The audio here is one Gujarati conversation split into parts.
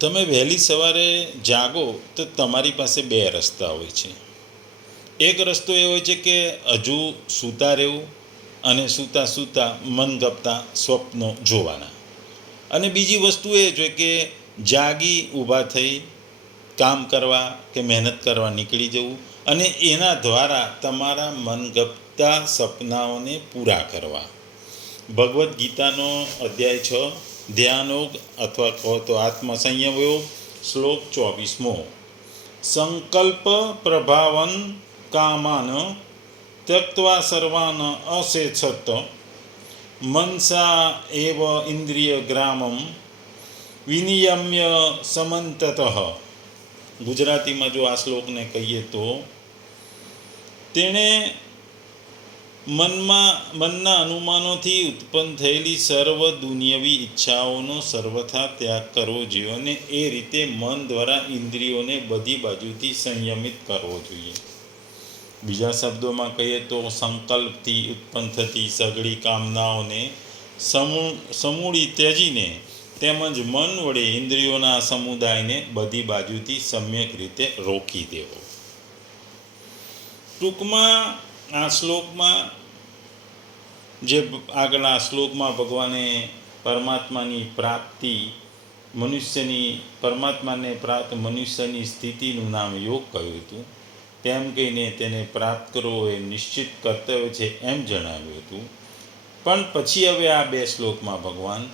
તમે વહેલી સવારે જાગો તો તમારી પાસે બે રસ્તા હોય છે. એક રસ્તો એ હોય છે કે હજુ સૂતા રહેવું અને સૂતા સૂતા મનગપતા સ્વપ્નો જોવાના. અને બીજી વસ્તુ એ છે કે જાગી ઊભા થઈ કામ કરવા કે મહેનત કરવા નીકળી જવું અને એના દ્વારા તમારા મનગપતા સપનાઓને પૂરા કરવા. ભગવદ્ ગીતાનો અધ્યાય છ ધ્યાનયોગ અથવા કહો તો આત્મસંયમ યોગ શ્લોક ચોવીસમો. સંકલ્પ પ્રભાવન કામાન ત્યક્વા સર્વાન અશેષત મનસા એવ ઇન્દ્રિય ગ્રામમ વિનિયમ્ય સમંતત. ગુજરાતીમાં જો આ શ્લોકને કહીએ તો, તેણે મનમાં, મનના અનુમાનોથી ઉત્પન્ન થયેલી સર્વ દુનિયવી ઈચ્છાઓનો સર્વથા ત્યાગ કરવો જોઈએ અને એ રીતે મન દ્વારા ઇન્દ્રિયોને બધી બાજુથી સંયમિત કરવો જોઈએ. બીજા શબ્દોમાં કહીએ તો સંકલ્પથી ઉત્પન્ન થતી સઘળી કામનાઓને સમૂ, સમૂળી ત્યજીને તેમજ મન વડે ઇન્દ્રિયોના સમુદાયને બધી બાજુથી સમ્યક રીતે રોકી દેવો. ટૂંકમાં આ શ્લોકમાં જે આગળના શ્લોકમાં ભગવાને પરમાત્માની પ્રાપ્તિ, મનુષ્યની, પરમાત્માને પ્રાપ્ત મનુષ્યની સ્થિતિનું નામ યોગ કહ્યું હતું. તેમ કહીને તેને પ્રાપ્ત કરવો એ નિશ્ચિત કર્તવ્ય છે એમ જણાવ્યું હતું. પણ પછી હવે આ બે શ્લોકમાં ભગવાન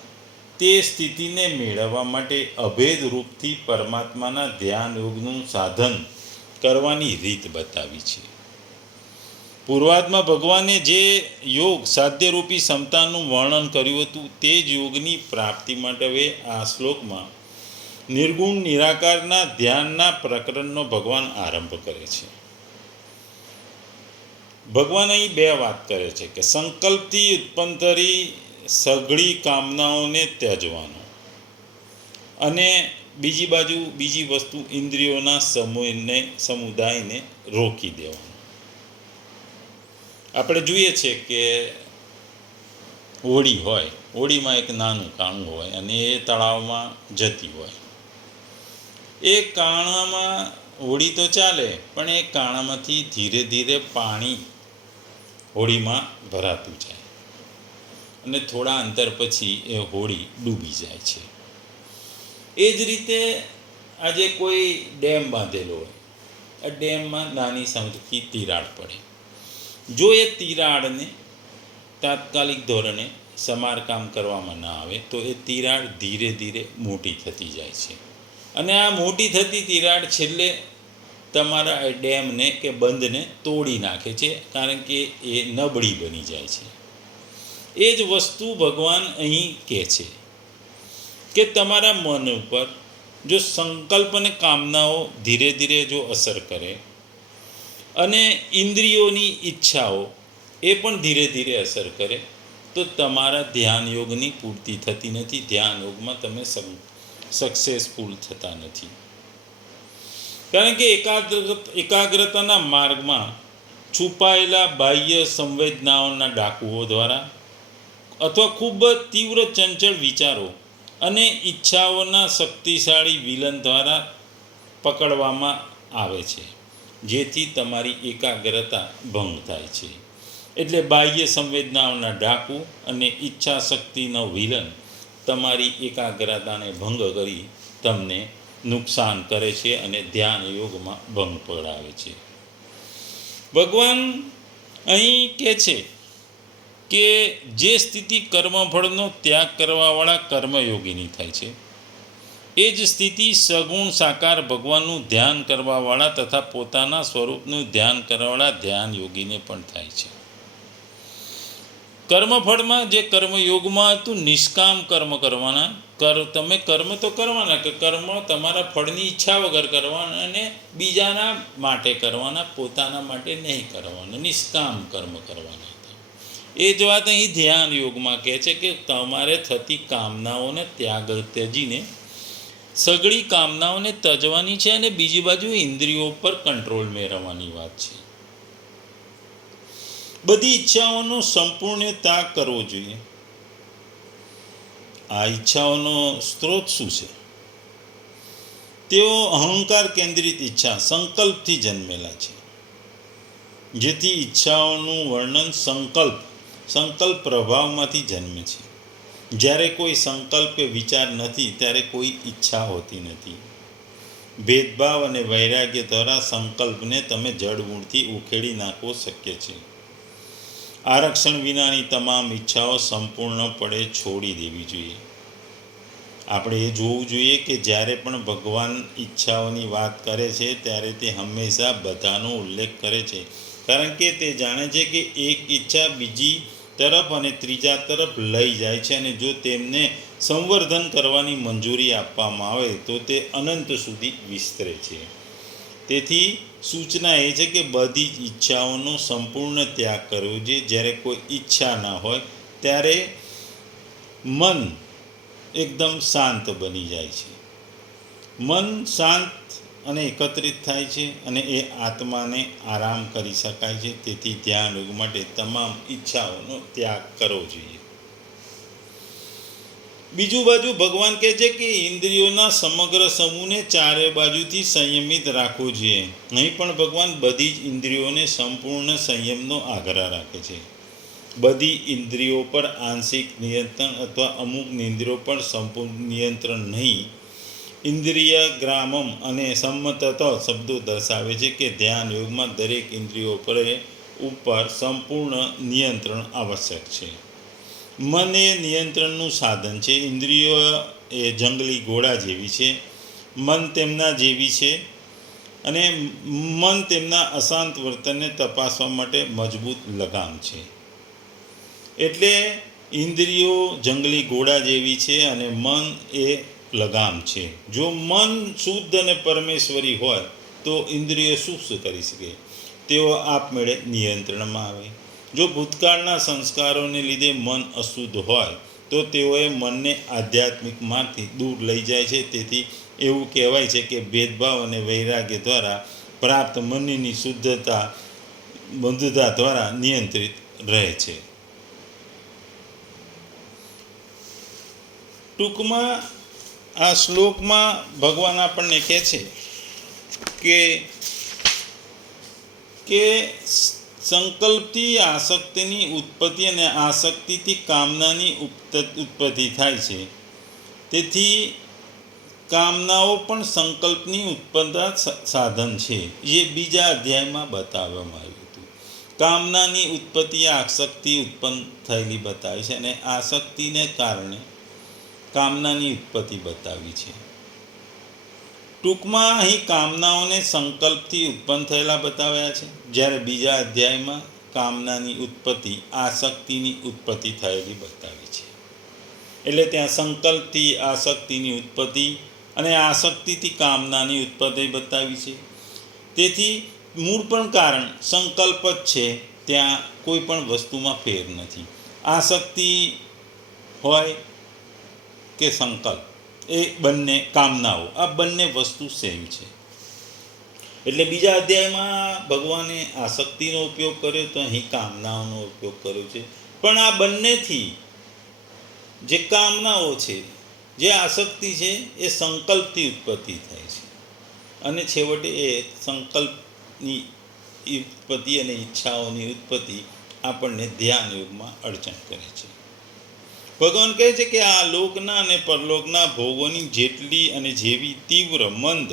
તે સ્થિતિને મેળવવા માટે અભેદ રૂપથી પરમાત્માના ધ્યાન યોગનું સાધન કરવાની રીત બતાવી છે. પૂર્વાદમાં ભગવાને જે યોગ સાધ્યરૂપી ક્ષમતાનું વર્ણન કર્યું હતું, તે જ યોગની પ્રાપ્તિ માટે હવે આ શ્લોકમાં નિર્ગુણ નિરાકારના ધ્યાનના પ્રકરણનો ભગવાન આરંભ કરે છે. ભગવાન અહીં બે વાત કરે છે કે સંકલ્પથી ઉત્પન્ન થતી સઘળી કામનાઓને ત્યજવાનો અને બીજી બાજુ બીજી વસ્તુ ઇન્દ્રિયોના સમૂહને સમુદાયને રોકી દેવાનો. આપણે જોઈએ છે કે હોળી હોય હોળીમાં એક નાનું કાણું હોય અને એ તળાવમાં જતી હોય. એ કાણામાં હોળી તો ચાલે, પણ એ કાણામાંથી ધીરે ધીરે પાણી હોળીમાં ભરાતું જાય. અને થોડા અંતર પછી એ હોળી ડૂબી જાય છે. એ જ રીતે આજે કોઈ ડેમ બાંધેલો હોય, આ ડેમમાં નાની સમજકી તિરાડ પડે. જો એ તિરાડને તાત્કાલિક ધોરણે સમારકામ કરવામાં ના આવે, તો એ તિરાડ ધીરે ધીરે મોટી થતી જાય છે. અને આ મોટી થતી તિરાડ છેલ્લે તમારા ડેમને કે બંધને તોડી નાખે છે, કારણ કે એ નબળી બની જાય છે. એ જ વસ્તુ ભગવાન અહીં કહે છે કે તમારા મન ઉપર જો સંકલ્પ અને કામનાઓ ધીરે ધીરે જો અસર કરે અને ઇન્દ્રિયોની ઈચ્છાઓ એ પણ ધીરે ધીરે અસર કરે. તો તમારા ધ્યાન યોગની પૂર્તિ થતી નથી. ધ્યાન યોગમાં તમે સક્સેસફુલ થતા નથી. કારણ કે એકાગ્ર, એકાગ્રતાના માર્ગમાં છુપાયેલા બાહ્ય સંવેદનાઓના ડાકુઓ દ્વારા અથવા ખૂબ જ તીવ્ર ચંચળ વિચારો અને ઈચ્છાઓના શક્તિશાળી વિલન દ્વારા પકડવામાં આવે છે. જેથી તમારી એકાગ્રતા ભંગ થાય છે. એટલે બાહ્ય સંવેદનાઓના ડાકુ અને ઈચ્છા શક્તિનો વિલન તમારી એકાગ્રતાને ભંગ કરી તમને નુકસાન કરે છે અને ધ્યાન યોગમાં ભંગ પડાવે છે. ભગવાન અહીં કહે છે કે જે સ્થિતિ કર્મફળનો ત્યાગ કરવાવાળા કર્મયોગીની થાય છે. એ જ સ્થિતિ સગુણ સાકાર ભગવાનનું ધ્યાન કરવાવાળા તથા પોતાના સ્વરૂપનું ધ્યાન કરવાવાળા ધ્યાન યોગીને પણ થાય છે. કર્મફળમાં જે કર્મયોગમાં હતું, નિષ્કામ કર્મ કરવાના, કર, તમે કર્મ તો કરવાના, કે કર્મ તમારા ફળની ઈચ્છા વગર કરવાના અને બીજાના માટે કરવાના, પોતાના માટે નહીં કરવાના, નિષ્કામ કર્મ કરવાના એ જ વાત અહીં ધ્યાન યોગમાં કહે છે કે તમારે થતી કામનાઓને ત્યાગ ત્યજીને સઘળી કામનાઓને તજવાની છે અને બીજી બાજુ ઇન્દ્રિયો પર કંટ્રોલ મેળવવાની વાત છે. બધી ઈચ્છાઓનો સંપૂર્ણ ત્યાગ કરવો જોઈએ. આ ઈચ્છાઓનો સ્ત્રોત શું છે? તેઓ અહંકાર કેન્દ્રિત ઈચ્છા સંકલ્પથી જન્મેલા છે. જેથી ઈચ્છાઓનું વર્ણન સંકલ્પ સંકલ્પ પ્રભાવમાંથી જન્મે છે. જ્યારે કોઈ સંકલ્પ વિચાર નથી, ત્યારે કોઈ ઈચ્છા હોતી નથી. ભેદભાવ અને વૈરાગ્ય દ્વારા સંકલ્પને તમે જડમૂળથી ઉખેડી નાખવો શક્ય છે. આરક્ષણ વિનાની તમામ ઈચ્છાઓ સંપૂર્ણપણે છોડી દેવી જોઈએ. આપણે એ જોવું જોઈએ કે જ્યારે પણ ભગવાન ઈચ્છાઓની વાત કરે છે, ત્યારે તે હંમેશા બધાનો ઉલ્લેખ કરે છે. કારણ કે તે જાણે છે કે એક ઈચ્છા બીજી તરફ અને ત્રીજા તરફ લઈ જાય છે અને જો તેમને સંવર્ધન કરવાની મંજૂરી આપવામાં આવે, તો તે અનંત સુધી વિસ્તરે છે. તેથી સૂચના એ છે કે બધી જ ઈચ્છાઓનો સંપૂર્ણ ત્યાગ કરવો જોઈએ. જ્યારે કોઈ ઈચ્છા ના હોય, ત્યારે મન એકદમ શાંત બની જાય છે. મન શાંત અને એકત્રિત થાય છે અને એ આત્માને આરામ કરી શકાય છે. તેથી ધ્યાન યોગ માટે તમામ ઈચ્છાઓનો ત્યાગ કરવો જોઈએ. બીજું બાજુ ભગવાન કહે છે કે ઇન્દ્રિયોના સમગ્ર સમૂહને ચારે બાજુથી સંયમિત રાખવો જોઈએ. નહીં પણ ભગવાન બધી જ ઇન્દ્રિયોને સંપૂર્ણ સંયમનો આગ્રહ રાખે છે. બધી ઇન્દ્રિયો પર આંશિક નિયંત્રણ અથવા અમુક ઇન્દ્રિયો પર સંપૂર્ણ નિયંત્રણ નહીં ઇન્દ્રિય ગ્રામમ અને સંમતત શબ્દો દર્શાવે છે કે ધ્યાન યોગમાં દરેક ઇન્દ્રિયો પર ઉપર સંપૂર્ણ નિયંત્રણ આવશ્યક છે. મન એ નિયંત્રણનું સાધન છે. ઇન્દ્રિયો એ જંગલી ઘોડા જેવી છે. મન તેમના જેવી છે અને મન તેમના અશાંત વર્તનને તપાસવા માટે મજબૂત લગામ છે. એટલે ઇન્દ્રિયો જંગલી ઘોડા જેવી છે અને મન એ લગામ છે. જો મન શુદ્ધ અને પરમેશ્વરી હોય, તો ઇન્દ્રિય શું કરી શકે. તેઓ આપમેળે નિયંત્રણમાં આવે. જો ભૂતકાળના સંસ્કારોને લીધે મન અશુદ્ધ હોય, તો તેઓએ મનને આધ્યાત્મિક માર્ગથી દૂર લઈ જાય છે. તેથી એવું કહેવાય છે કે ભેદભાવ અને વૈરાગ્ય દ્વારા પ્રાપ્ત મનની શુદ્ધતા, બંધુતા દ્વારા નિયંત્રિત રહે છે. ટૂંકમાં આ શ્લોકમાં ભગવાન આપણને કહે છે કે કે સંકલ્પથી આસક્તિની ઉત્પત્તિ અને આસક્તિથી કામનાની ઉત્પત્તિ થાય છે. તેથી કામનાઓ પણ સંકલ્પની ઉત્પન્ન સાધન છે. એ બીજા અધ્યાયમાં બતાવવામાં આવ્યું હતું. કામનાની ઉત્પત્તિ, આસક્તિ ઉત્પન્ન થયેલી બતાવી છે અને આસક્તિને કારણે કામનાની ઉત્પત્તિ બતાવી છે. ટૂંકમાં અહીં કામનાઓને સંકલ્પથી ઉત્પન્ન થયેલા બતાવ્યા છે. જ્યારે બીજા અધ્યાયમાં કામનાની ઉત્પત્તિ, આસક્તિની ઉત્પત્તિ થયેલી બતાવી છે. એટલે ત્યાં સંકલ્પથી આસક્તિની ઉત્પત્તિ અને આસક્તિથી કામનાની ઉત્પત્તિ બતાવી છે. તેથી મૂળ પણ કારણ સંકલ્પ જ છે, ત્યાં કોઈ પણ વસ્તુમાં ફેર નથી. આસક્તિ હોય કે સંકલ્પ. એ બંને કામનાઓ. આ બંને વસ્તુ સેમ છે. એટલે બીજા અધ્યાયમાં ભગવાને આસક્તિનો ઉપયોગ કર્યો તો અહીં કામનાઓનો ઉપયોગ કર્યો છે. પણ આ બંનેથી જે કામનાઓ છે, જે આસક્તિ છે, એ સંકલ્પથી ઉત્પત્તિ થાય છે. અને છેવટે એ સંકલ્પની ઉત્પત્તિ અને ઈચ્છાઓની ઉત્પત્તિ આપણને ધ્યાન યોગમાં અડચણ કરે છે. ભગવાન કહે છે કે આ લોકના અને પરલોકના ભોગોની જેટલી અને જેવી તીવ્ર મંદ,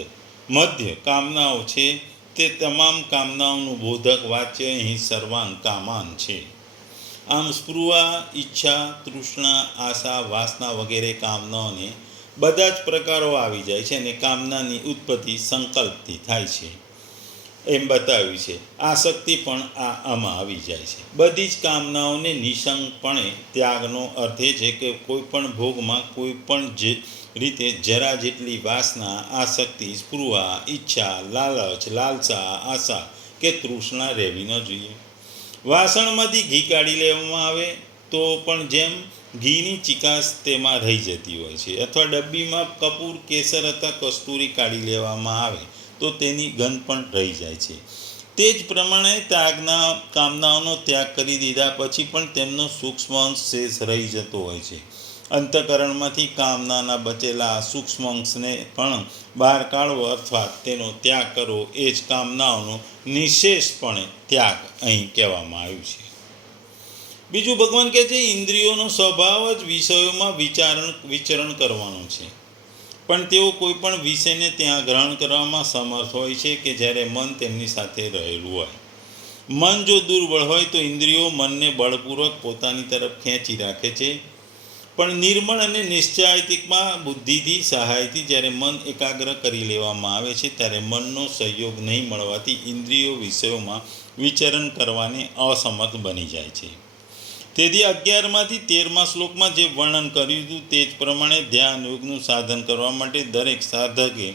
મધ્ય કામનાઓ છે, તે તમામ કામનાઓનું બોધક વાચ્ય અહીં સર્વાંગ કામાન છે. આમ સ્પૃહા, ઈચ્છા, તૃષ્ણા, આશા, વાસના વગેરે કામનાઓને બધા જ પ્રકારો આવી જાય છે અને કામનાની ઉત્પત્તિ સંકલ્પથી થાય છે. એમ બતાવ્યું છે. આ શક્તિ પણ આ આમાં આવી જાય છે. બધી જ કામનાઓને નિશંકપણે ત્યાગનો અર્થ એ છે કે કોઈ પણ ભોગમાં કોઈ પણ જે રીતે જરા જેટલી વાસના આસક્તિ સ્પૃહા, ઈચ્છા, લાલચ, લાલસા, આશા કે તૃષ્ણા રહેવી ન જોઈએ. વાસણમાંથી ઘી કાઢી લેવામાં આવે તો પણ જેમ ઘીની ચિકાસ તેમાં રહી જતી હોય છે. અથવા ડબ્બીમાં કપૂર, કેસર અથવા કસ્તુરી કાઢી લેવામાં આવે તો તેની ગંધ પણ રહી જાય છે. તે જ પ્રમાણે ત્યાગના કામનાઓનો ત્યાગ કરી દીધા પછી પણ તેમનો સૂક્ષ્મ અંશ શેષ રહી જતો હોય છે. અંતકરણમાંથી કામનાના બચેલા સૂક્ષ્મ અંશને પણ બહાર કાઢવો અથવા તેનો ત્યાગ કરવો એ જ કામનાઓનો નિશેષપણે ત્યાગ અહીં કહેવામાં આવ્યું છે. બીજું ભગવાન કહે છે, ઇન્દ્રિયોનો સ્વભાવ જ વિષયોમાં વિચારણ વિચરણ કરવાનો છે. પણ તેઓ કોઈ પણ વિષયને ત્યાં ગ્રહણ કરવામાં સમર્થ હોય છે કે જ્યારે મન તેમની સાથે રહેલું હોય. મન જો દુર્બળ હોય તો ઇન્દ્રિયો મનને બળપૂર્વક પોતાની તરફ ખેંચી રાખે છે. પણ નિર્મળ અને નિશ્ચયાયતિકમાં બુદ્ધિથી, સહાયથી જ્યારે મન એકાગ્ર કરી લેવામાં આવે છે, ત્યારે મનનો સહયોગ નહીં મળવાથી ઇન્દ્રિયો વિષયોમાં વિચરણ કરવાને અસમર્થ બની જાય છે. તેથી અગિયારમાંથી તેરમા શ્લોકમાં જે વર્ણન કર્યું હતું તે જ પ્રમાણે ધ્યાન યોગનું સાધન કરવા માટે દરેક સાધકે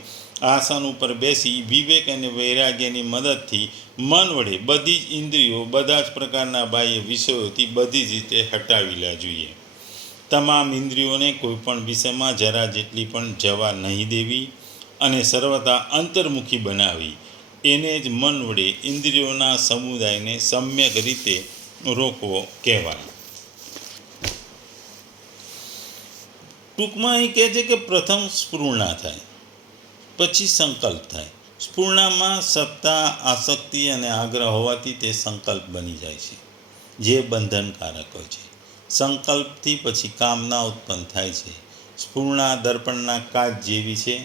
આસન ઉપર બેસી વિવેક અને વૈરાગ્યની મદદથી મન વડે બધી જ ઇન્દ્રિયો બધા જ પ્રકારના બાહ્ય વિષયોથી બધી જ રીતે હટાવી લે જોઈએ. તમામ ઇન્દ્રિયોને કોઈપણ વિષયમાં જરા જેટલી પણ જવા નહીં દેવી અને સર્વતા અંતર્મુખી બનાવી. એને જ મન વડે ઇન્દ્રિયોના સમુદાયને સમ્યક રીતે રોકવો કહેવાય. ટૂંકમાં અહીં કહે છે કે પ્રથમ સ્ફૂર્ણા થાય, પછી સંકલ્પ થાય. સ્ફૂર્ણામાં સત્તા, આસક્તિ અને આગ્રહ હોવાથી તે સંકલ્પ બની જાય છે, જે બંધનકારક હોય છે. સંકલ્પથી પછી કામના ઉત્પન્ન થાય છે. સ્ફૂર્ણા દર્પણના કાચ જેવી છે,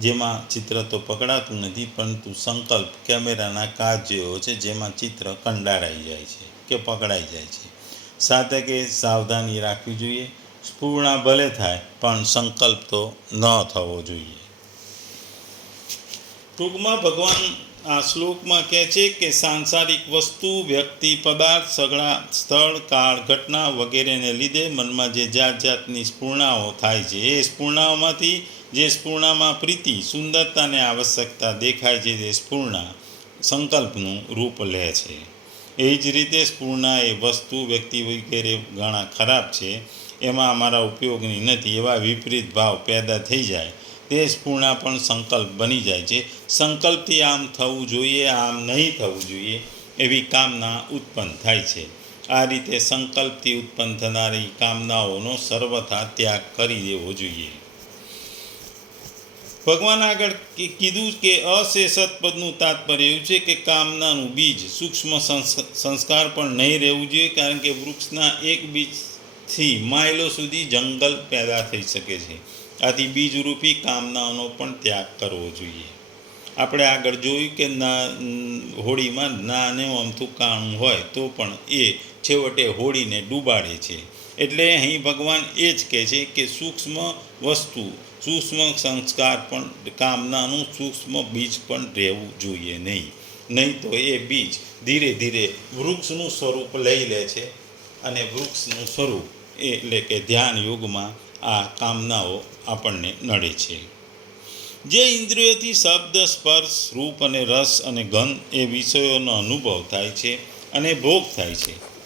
જેમાં ચિત્ર તો પકડાતું નથી, પરંતુ સંકલ્પ કેમેરાના કાચ જેવો છે, જેમાં ચિત્ર કંડારાઈ જાય છે કે પકડાઈ જાય છે. સાધકે સાવધાની રાખવી જોઈએ સ્ફૂર્ણા ભલે થાય, પણ સંકલ્પ તો ન થવો જોઈએ. ટૂંકમાં ભગવાન આ શ્લોકમાં કહે છે કે સાંસારિક વસ્તુ, વ્યક્તિ, પદાર્થ સગળા સ્થળ, કાળ, ઘટના વગેરેને લીધે મનમાં જે જાત જાતની સ્ફૂર્ણાઓ થાય છે, એ સ્ફૂર્ણાઓમાંથી જે સ્ફૂર્ણામાં પ્રીતિ, સુંદરતાને આવશ્યકતા દેખાય છે તે સ્ફૂર્ણા સંકલ્પનું રૂપ લે છે. એ જ રીતે સ્ફૂર્ણા એ વસ્તુ, વ્યક્તિ વગેરે ઘણા ખરાબ છે એમાં અમારા ઉપયોગની નથી, એવા વિપરીત ભાવ પેદા થઈ જાય. તે સ્પૂર્ણા પણ સંકલ્પ બની જાય છે. સંકલ્પથી આમ થવું જોઈએ, આમ નહીં થવું જોઈએ, એવી કામના ઉત્પન્ન થાય છે. આ રીતે સંકલ્પથી ઉત્પન્ન થનારી કામનાઓનો સર્વથા ત્યાગ કરી દેવો જોઈએ. ભગવાન આગળ કીધું કે અશેષત પદનું તાત્પર્ય એવું છે કે કામનાનું બીજ સૂક્ષ્મ સંસ્કાર પણ નહીં રહેવું જોઈએ, કારણ કે વૃક્ષના એક બીજથી માઇલો સુધી જંગલ પેદા થઈ શકે છે. આથી બીજરૂપી કામનાઓનો પણ ત્યાગ કરવો જોઈએ. આપણે આગળ જોયું કે ના હોળીમાં નાને અમથું કાણું હોય તો પણ એ છેવટે હોળીને ડૂબાડે છે. એટલે અહીં ભગવાન એ જ કહે છે કે સૂક્ષ્મ વસ્તુ, સૂક્ષ્મ સંસ્કાર પણ, કામનાનું સૂક્ષ્મ બીજ પણ રહેવું જોઈએ નહીં. નહીં તો એ બીજ ધીરે ધીરે વૃક્ષનું સ્વરૂપ લઈ લે છે અને વૃક્ષનું સ્વરૂપ એટલે કે ધ્યાન યુગમાં આ કામનાઓ આપણને નડે છે. જે ઇન્દ્રિયોથી શબ્દ, સ્પર્શ, રૂપ અને રસ અને ગંધ એ વિષયોનો અનુભવ થાય છે અને ભોગ થાય છે.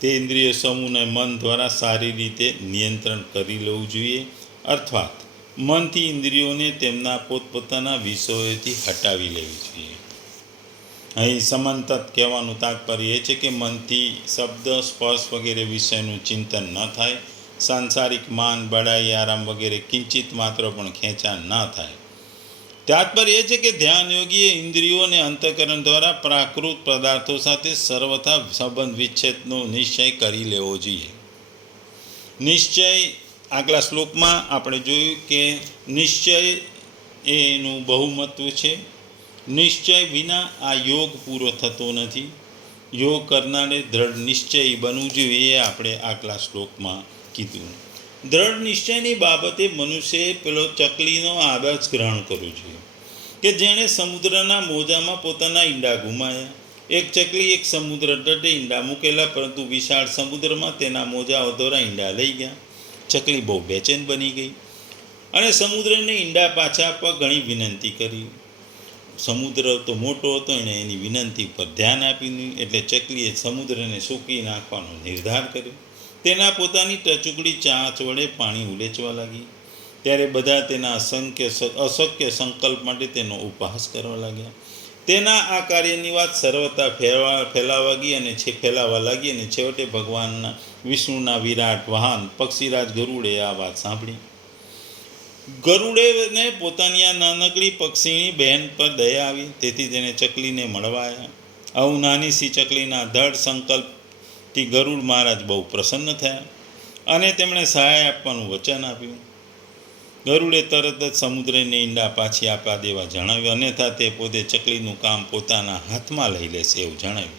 તે ઇન્દ્રિય સમૂહને મન દ્વારા સારી રીતે નિયંત્રણ કરી લેવું જોઈએ, અર્થાત મનથી ઇન્દ્રિયોને તેમના પોતપોતાના વિષયોથી હટાવી લેવી જોઈએ. અહીં સમંતત કહેવાનું તાત્પર્ય એ છે કે મનથી શબ્દ, સ્પર્શ વગેરે વિષયનું ચિંતન ન થાય. સાંસારિક માન, બડાઈ, આરામ વગેરે કિંચિત માત્ર પણ ખેંચાણ ન થાય. તાત્પર્ય એ છે કે ધ્યાન યોગીએ ઇન્દ્રિયો અને અંતકરણ દ્વારા પ્રાકૃત પદાર્થો સાથે સર્વથા સંબંધ વિચ્છેદનો નિશ્ચય કરી લેવો જોઈએ. નિશ્ચય, આગલા શ્લોકમાં આપણે જોયું કે નિશ્ચય એનું બહુમત્વ છે. નિશ્ચય વિના આ યોગ પૂરો થતો નથી. યોગ કરનારે દ્રઢ નિશ્ચયી બનવું જોઈએ એ આપણે આગલા શ્લોકમાં કીધું. દ્રઢ નિશ્ચયની બાબતે મનુષ્યએ પેલો ચકલીનો આદર્શ ગ્રહણ કરવું જોઈએ. કે જેણે સમુદ્રના મોજામાં પોતાના ઈંડા ગુમાયા એક ચકલી એક સમુદ્ર તટે ઈંડા મૂકેલા, પરંતુ વિશાળ સમુદ્રમાં તેના મોજાઓ દ્વારા ઈંડા લઈ ગયા. ચકલી બહુ બેચેન બની ગઈ. અને સમુદ્રને ઈંડા પાછા આપવા ઘણી વિનંતી કરી. સમુદ્ર તો મોટો હતો, એણે એની વિનંતી પર ધ્યાન આપ્યું એટલે ચકલીએ સમુદ્રને સૂકી નાખવાનો નિર્ધાર કર્યો. તેના પોતાની ટચુકડી ચાંચ વડે પાણી ઉલેચવા લાગી. ત્યારે બધા તેના અસંખ્ય અશક્ય સંકલ્પ માટે તેનો ઉપહાસ કરવા લાગ્યા. તેના આ કાર્યની વાત સર્વતા ફેરવા, ફેલાવા ગઈ અને છે, ફેલાવા લાગી અને છેવટે ભગવાનના, વિષ્ણુના વિરાટ વાહન પક્ષીરાજ ગરુડે આ વાત સાંભળી. ગરુડેને પોતાની આ નાનકડી પક્ષીની બહેન પર દયા આવી. તેથી તેને ચકલીને મળવા આવ્યા આવું નાની સી ચકલીના દઢ સંકલ્પથી ગરુડ મહારાજ બહુ પ્રસન્ન થયા અને તેમણે સહાય આપવાનું વચન આપ્યું. ગરુડે તરત જ સમુદ્રને ઈંડા પાછી આપવા દેવા જણાવ્યું. અન્યથા તે પોતે ચકલીનું કામ પોતાના હાથમાં લઈ લેશે એવું જણાવ્યું.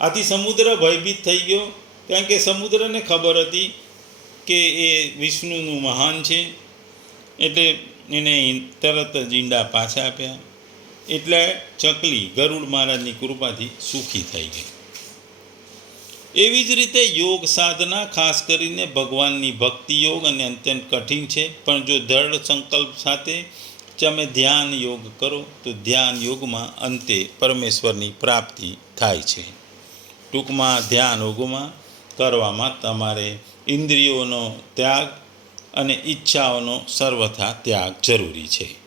આથી સમુદ્ર ભયભીત થઈ ગયો. કારણ કે સમુદ્રને ખબર હતી કે એ વિષ્ણુનું મહાન છે. એટલે એને તરત જ ઈંડા પાછા આપ્યા. એટલે ચકલી ગરુડ મહારાજની કૃપાથી સુખી થઈ ગઈ. એવી જ રીતે યોગ સાધના, ખાસ કરીને ભગવાનની ભક્તિ યોગ અને અત્યંત કઠિન છે. પણ જો દૃઢ સંકલ્પ સાથે તમે ધ્યાન યોગ કરો, તો ધ્યાન યોગમાં અંતે પરમેશ્વરની પ્રાપ્તિ થાય છે. ટૂંકમાં ધ્યાન યોગમાં કરવામાં તમારે ઇન્દ્રિયોનો ત્યાગ અને ઈચ્છાઓનો સર્વથા ત્યાગ જરૂરી છે.